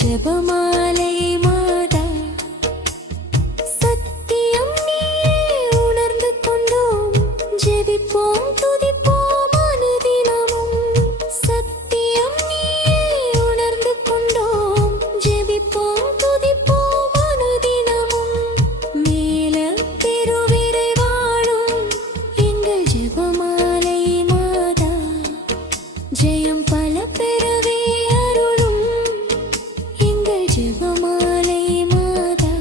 ஜெபமாலை மாதா சத்தியம் நீயே உணர்ந்து கொண்டோம் ஜெபிப்போம் துதிப்போம் அனுதினமும் சத்தியம் நீயே உணர்ந்து கொண்டோம் ஜெபிப்போம் துதிப்போம் அனுதினமும் மேல பெருவிரை வாழும் எங்கள் ஜெபமாலை மாதா ஜெயம் பல பெறவே அருளும் எங்கள் ஜெபமாலை மாதா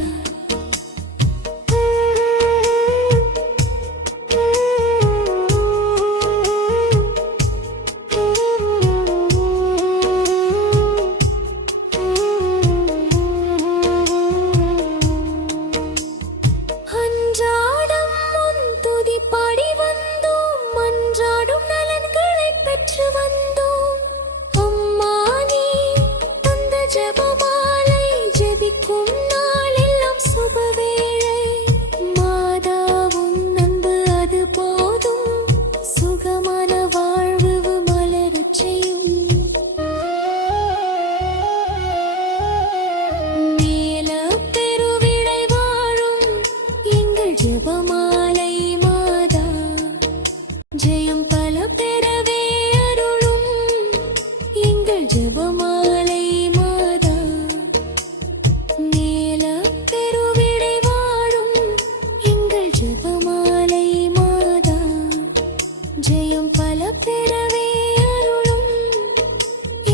அன்றாடம் உன் துதி பாடி வந்தோம் மன்றாடும் நலன்களை பெற்று வந்தோம் அம்மா நீ தந்த ஜெபமாலை ஜெபிக்கும் நாளெல்லாம் சுபவேளை மாதா உன் அன்பு அது போதும் சுகமான வாழ்வு மலரச் செய்யும் மேல பெருவிடை வாழும் எங்கள் ஜெபமாலை மாதா ஜெயம் பல பெறவே அருளும் எங்கள் ஜெபமாலை மாதா மேல பெருவிடை வாழும் எங்கள் ஜெபமாலை மாதா ஜெயம் பல பெறவே அருளும்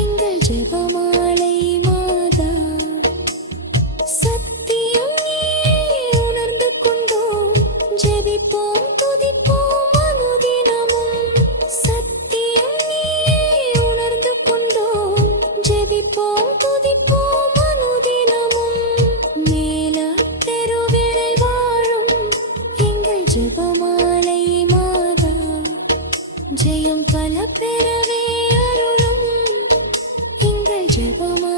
எங்கள் ஜெபமாலை மாதா சத்தியம் நீயே உணர்ந்து கொண்டோம் ஜெபிப்போம் துதிப்போம் அனுதினமும் சத்தியம் நீயே உணர்ந்து கொண்டோம் ஜெபிப்போம் துதிப்போம் அனுதினமும் மேல பெருவிரை வாழும் எங்கள் ஜெபமாலை மாதா ஜெயம் பல பெறவே அருளும் எங்கள் ஜெபமாலை